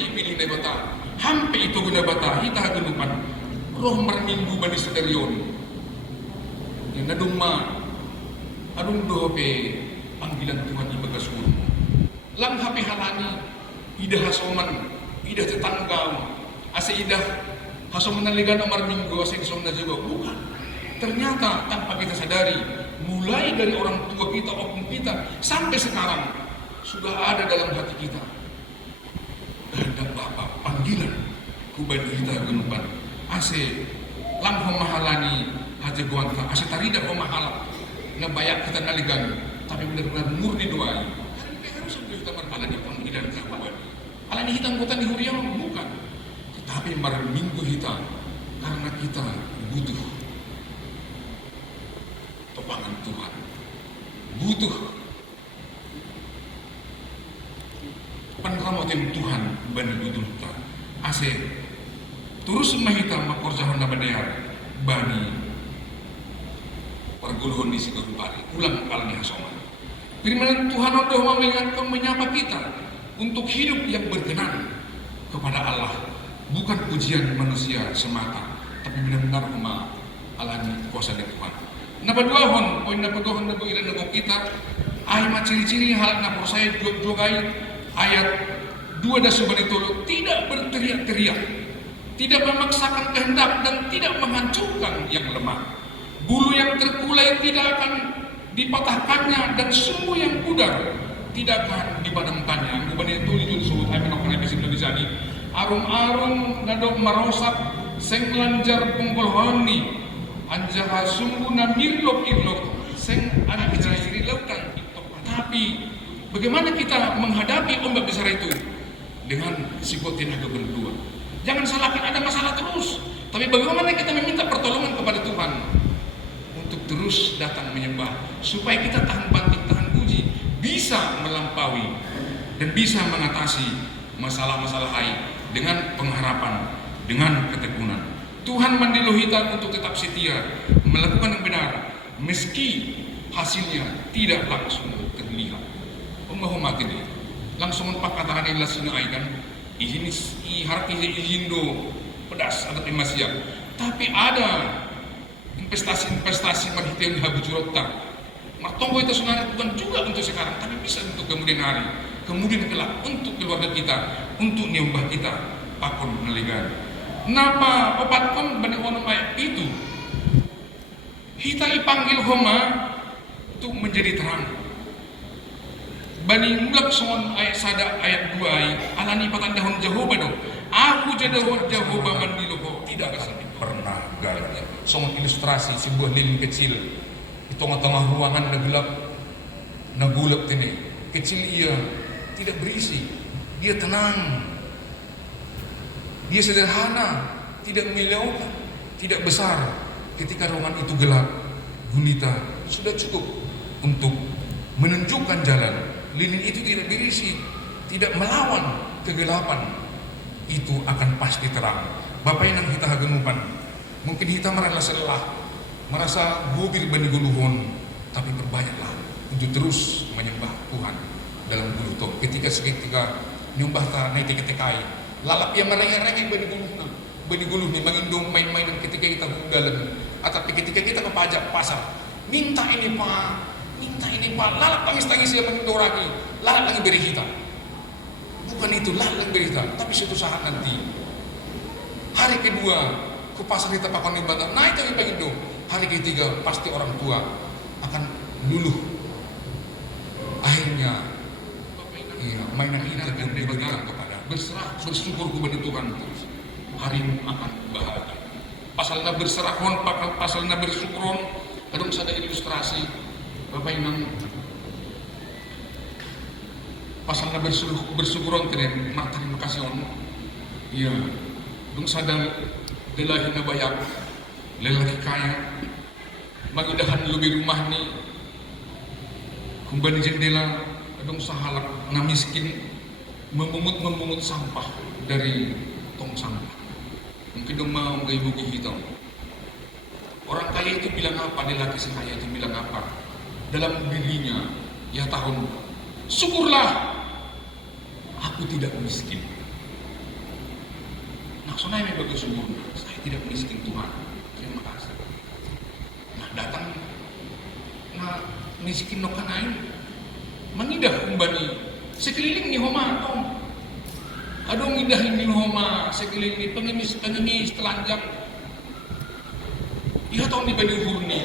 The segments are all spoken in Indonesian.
hampe pilih na bata, hampe itu guna bata, hita genupan, roh marminggu bani sedarion. Yang naduma, adung dohope panggilan Tuhan di bagasur. Lang hape halani, idah hasoman, idah tetanggau, ase idah hasoman naligan marminggu, ase insomna juga bukan. Ternyata tanpa kita sadari, mulai dari orang tua kita, opung kita, sampai sekarang sudah ada dalam hati kita kehendak Bapa, panggilan kubani kita genupan ase lang pemahalani haja guanta ase tarida pemahala ngabayak kita naligan tapi benar-benar murni doai harus kita marhala di panggilan kita alani kita anggota di huriang bukan, tetapi marminggu kita karena kita butuh topangan Tuhan, butuh panramotin Tuhan bani budulta ase terus mahita makorjahan na banear bani perguluhon di sigurupari ulang kalani hasoman firman Tuhan udah mengingatkan menyapa kita untuk hidup yang berkenan kepada Allah, bukan pujian manusia semata tapi benar-benar alami kuasa dari Tuhan. Napaduahon poin napaduahon na buiran na kita ay maciri-ciri hal na persaya jugai ayat 2 dan subhan itu tidak berteriak-teriak, tidak memaksakan kehendak dan tidak menghancurkan yang lemah. Bulu yang terkulai tidak akan dipatahkannya dan sumbu yang pudar tidak akan dipadamkannya. Bukan itu disebut amin orang yang bisa disani. Arum-arum nadok marosak seng lanjar pengkolhoni anjaha sumbu na mirlok-irlok seng anak ciri-ciri lautan. Tapi bagaimana kita menghadapi ombak besar itu? Dengan sifat tenaga berdua. Jangan salahkan ada masalah terus, tapi bagaimana kita meminta pertolongan kepada Tuhan untuk terus datang menyembah, supaya kita tahan banting, tahan uji, bisa melampaui dan bisa mengatasi masalah-masalah lain dengan pengharapan, dengan ketekunan. Tuhan mendiluh kita untuk tetap setia, melakukan yang benar, meski hasilnya tidak langsung terlihat. Umahumati dia langsung pakatahan ilah sinai kan harap izin do pedas atau emasya, tapi ada investasi marhita yang dihabujurat tak martonggo itu sebenarnya bukan juga untuk sekarang tapi bisa untuk kemudian hari, kemudian kelak untuk keluarga kita, untuk nyembah kita pakon naligan napa opatkom bani ono itu kita dipanggil homa untuk menjadi terang. Bani mulak songon ayat sada ayat 2 alani patandahon Jehovah dong. Aku jadahon Jehovah mandiloho tidak kasih pernah galanya. Songon ilustrasi sebuah lilin kecil di tengah-tengah ruangan gelap nagulap ini. Kecil ia tidak berisi, dia tenang, dia sederhana, tidak memilaukan, tidak besar. Ketika ruangan itu gelap, gunita sudah cukup untuk menunjukkan jalan. Lilin itu tidak berisi, tidak melawan kegelapan, itu akan pasti terang. Bapak yang kita hagenupan, mungkin kita merasa lelah, merasa bubir bani guluhon, tapi berbanyaklah untuk terus menyembah Tuhan dalam guluh. Ketika nyembah ta naik tekai, lalap yang merengek-rengek bani guluh nih mengindung main-mainan ketika kita gugalan, atau ketika kita ke pajak pasar, minta ini Pak. Minta ini Pak, lalap tangis-tangis yang mendoraki, lalap lagi beri kita. Bukan itu, lalap lagi beri kita. Tapi suatu saat nanti, hari kedua, ke pasar kita pakon di batang, naik lagi pengen dong. Hari ketiga, pasti orang tua akan luluh. Akhirnya, mainan kita pun diberikan kepada berserah, bersyukur kepada Tuhan terus. Harimu akan bahagia. Pasalnya berserahon, pasalnya bersyukuron, kadang ada ilustrasi. Bapak Imam pasalnya bersyukuron keren mak terima kasih on iya dong sadang delahi na bayak lelaki kaya magidahan lebih rumah ni kumbani jendela dong sahalak na miskin memungut sampah dari tong sampah mungkin dong mau gay-bugi hitam. Orang kaya itu bilang apa, lelaki si kaya itu bilang apa dalam dirinya, ya tahun syukurlah aku tidak miskin, Nah, sonai me bagus subur. Saya tidak miskin Tuhan. Terima kasih. Nah, datang nah miskin no kanain mengidah umbani sekeliling ni homa tong. Adong indah ini homa sekeliling ni pengemis telanjang. Ia tong di bani hurni.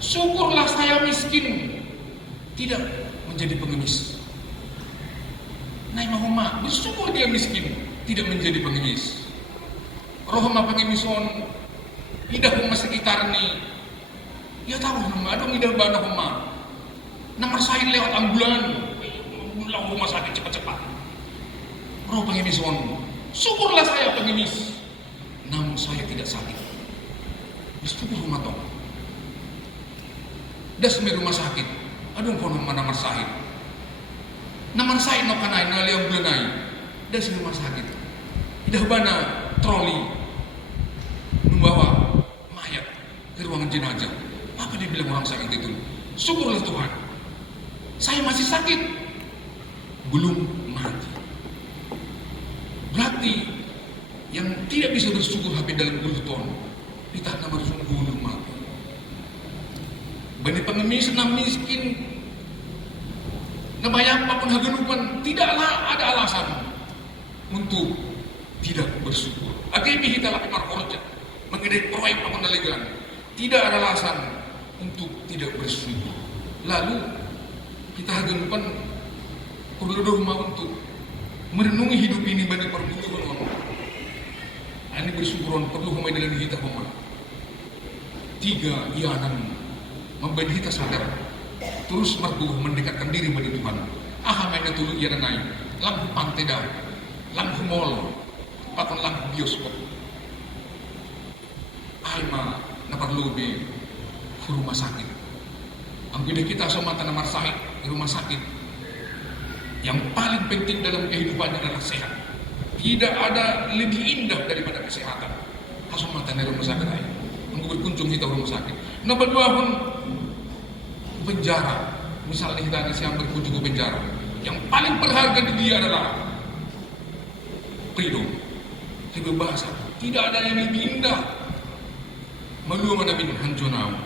Syukurlah saya miskin, tidak menjadi pengemis. Nai mahoma bersyukur dia miskin, tidak menjadi pengemis. Rohma pengemison, idah homa sekitar ni. Ia tahu nama, adong idah bana homa. Nomor saya lewat ambulan, pulang rumah sakit cepat-cepat. Roh pengemison, syukurlah saya pengemis, namun saya tidak sakit. Bersyukur rumah tong. Das me rumah sakit, adong kono mana nomor saya. Nomor saya no kanai na liang bulanai, das rumah sakit. Idah bana troli membawa mayat ke ruangan jenazah. Apa dibilang orang sakit itu? Syukurlah Tuhan, saya masih sakit, belum mati. Berarti yang tidak bisa bersyukur HP dalam puluh tahun, ditahan nama sungguh belum mati. Bani pengemis na miskin, nabayang apapun haganupan, tidaklah ada alasan untuk tidak bersyukur. Agebi kita laki markorja, mengenai proyek apapun nalegan, tidak ada alasan untuk tidak bersyukur. Lalu kita haganupan perlu rumah untuk merenungi hidup ini bani perburuan orang. Ini bersyukuran perlu humai dengan kita humai. 3 ianan memberi kita sadar terus merdu mendekatkan diri pada Tuhan. Mainnya tulu ia naik lampu panteda, lampu mall, paton lampu bioskop. Ma na perlu di rumah sakit. Ang gede kita sama tanah sakit di rumah sakit. Yang paling penting dalam kehidupannya adalah sehat. Tidak ada lebih indah daripada kesehatan. Hasum mata di rumah sakit aja. Berkunjung kita rumah sakit. Nomor 2 pun penjara. Misalnya kita siang berkunjung ke penjara, yang paling berharga di dia adalah freedom, kebebasan. Tidak ada yang lebih indah. Malu mana bin hanjonau.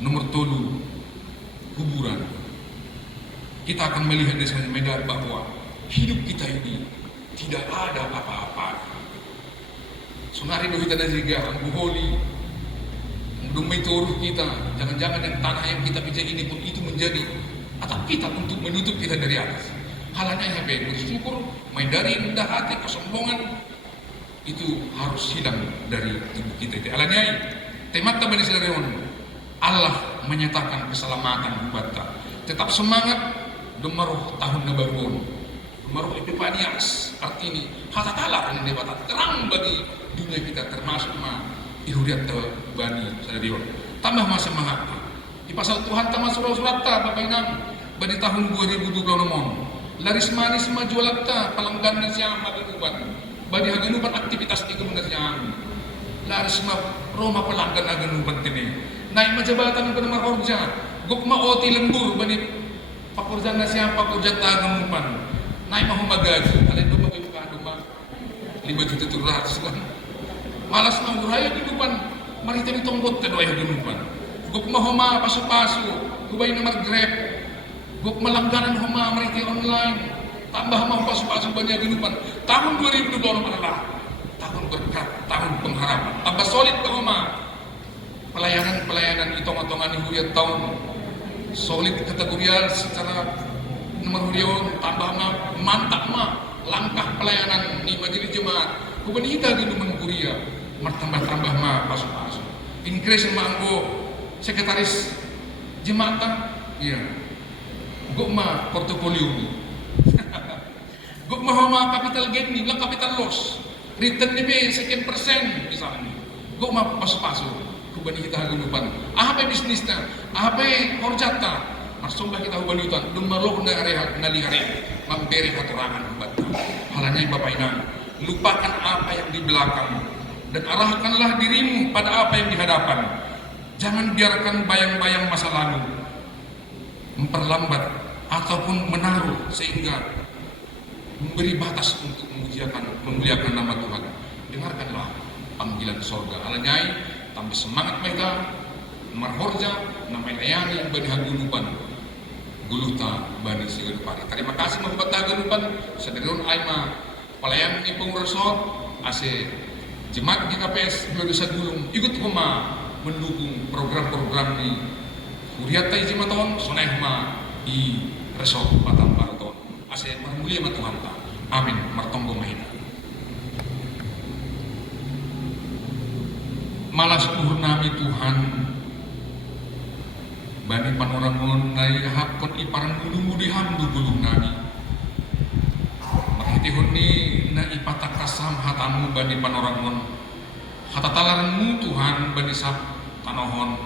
Nomor 3 kuburan. Kita akan melihat di sana medan bahwa hidup kita ini tidak ada apa-apa. Sunari do kita juga buholi. Dumai turuh kita, jangan-jangan yang tanah yang kita pijak ini pun itu menjadi atap kita untuk menutup kita dari atas. Halanya yang bersyukur, main dari rendah hati, kesombongan itu harus hilang dari tubuh kita. Halanya temat tabani silarion, Allah menyatakan keselamatan buat kita. Tetap semangat, gemaruh tahun baru, gemaruh Epifanias. Artinya hata talar ini debat terang bagi dunia kita termasuk ihuriat bani sadarion. Tambah masa semangat. Di pasal Tuhan tambah surat-surat ta Bapak Inang bani tahun 2020 nomon. Laris manis majualat ta palanggan na siya maganuban. Bani haganuban aktivitas di na siya. Laris ma Roma palanggan haganuban tini. Naik majabatan ng penamahorja. Gukma oti lembur bani pakurja na siya pakurja ta haganuban. Naik mahumagad. Alin ba magayukan duma 5 juta turahas lang. Malas na uraya di depan marita ni tonggot ka doay hagunupan. Guk mahoma paso-paso, gubay na mag-grep. Guk malangganan homa marita online. Tambah mau paso-paso banyak hagunupan. Tahun 2020 adalah tahun berkat, tahun pengharapan. Tambah solid ka homa. Pelayanan itong-itongan ni huriat tahun. Solid kategorial secara nomor hurion, tambah mantap langkah pelayanan ni majelis jemaat. Kubanita ginuman Korea, martambah-tambah paso-paso. Increase manggo sekretaris jemaatan, iya. Gukma portofolio ni. Gukma hama capital gain ni, bilang capital loss. Return ni be second percent misalnya. Gukma paso-paso. Kubanita ginuman. Apa bisnis na? Apa horjata? Marsumba kita hubalutan. Dumarok na area nalihari. Mamberi haturangan bata. Halanya Bapak Inang. Lupakan apa yang di belakang dan arahkanlah dirimu pada apa yang di hadapan. Jangan biarkan bayang-bayang masa lalu memperlambat ataupun menaruh sehingga memberi batas untuk memuliakan nama Tuhan. dengarkanlah panggilan sorga. Alanyai tambah semangat mereka marhorja namai layani bani hagulupan guluta bani sigulupari. Terima kasih membuat hagulupan sederhana aima pelayan ni pengurusot ase jemaat di KPS Gloriosa Gulung ikut koma mendukung program-program ni Huriatai jematon sonai huma i resort Batam Baraton ase marmulia ma Tuhan ta. Amin martonggo mahina. Malas nami Tuhan bani panorangon nai hakon iparang gulung di hamdu gulung nami mahitihon ni na ipatakasam hatamu bani panorangon hatatalanmu Tuhan bani sab tanohon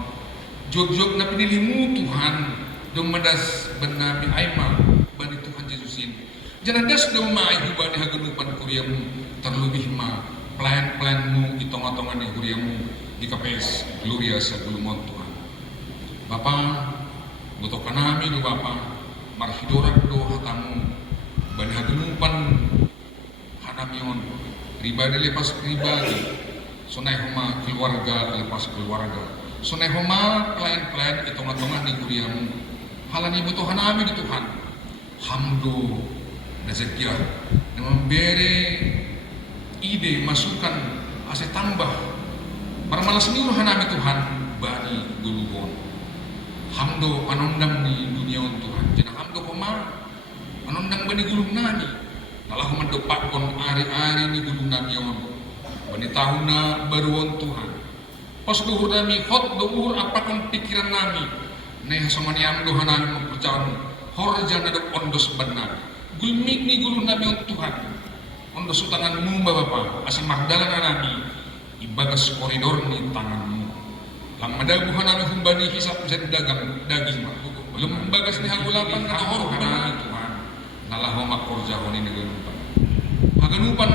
jog-jog na pinilimu Tuhan dong madas benabi aima bani Tuhan Yesusin janadas dong maayu bani hagenupan kuriamu terlebih ma pelayan-pelayanmu itong-atongan yang kuriamu di KPS Gloriosa Gulungon Tuhan. Bapa, butuh kanami do Bapa, marhidorak do hatamu, bani hagenupan hanamion, pribadi lepas pribadi, sonai homa keluarga lepas keluarga, sonai homa pelayan-pelayan itong-atongan yang kuriamu, halani butuh hanami di Tuhan, hamdo rezekiah, yang memberi ide masukan ase tambah marmalas niuh hanami Tuhan bani gulungon hamdo panondang ni dunia Tuhan jena hamdo koma panondang bani gulung nani nalah humando pakon ari-ari ni gulung nami on bani tahuna baruon Tuhan pos duhur nami hot duhur apakon pikiran nami nei somani hamdo hanami mempercawan horja nadok ondos benar gulmik ni gulung nami on Tuhan ondo sutanganmu Bapa asing magdalan nami ibagas koridor ni tanganmu lang madaguhan nami humbani hisap sa dagang daging belum bagas ni hagulapan na horo hanami Tuhan nalaho makorjahon ni naganupan haganupan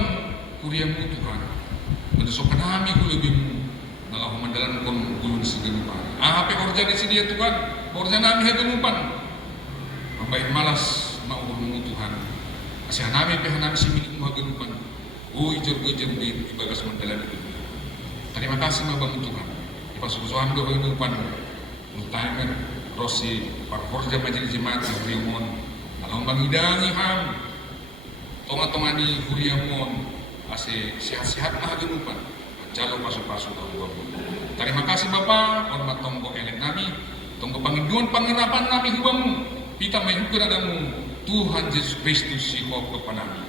kuriamu Tuhan menusok nami kulubim nalaho mandalan kon gulun siganupan ape korja ni sidia Tuhan korja nami haganupan mabay malas mauhurmu Tuhan asih nami pehanami si milik mo haganupan ijur-ijur di ibagas mandalan itu. Terima kasih mabang Tuhan ipasusuhan do haganupan Multimer Rossi parforja majelis jemaat Huriamon alam bangidangi ham tonga-tongani Huriamon ase sehat-sehat na haganupan jalo pasu-pasu tahu. Terima kasih Bapa hormat tonggo elek nami tonggo panginduan pangirapan nami hubamu pita may hukuradamu Tuhan Yesus Kristus si Hope kepada kami.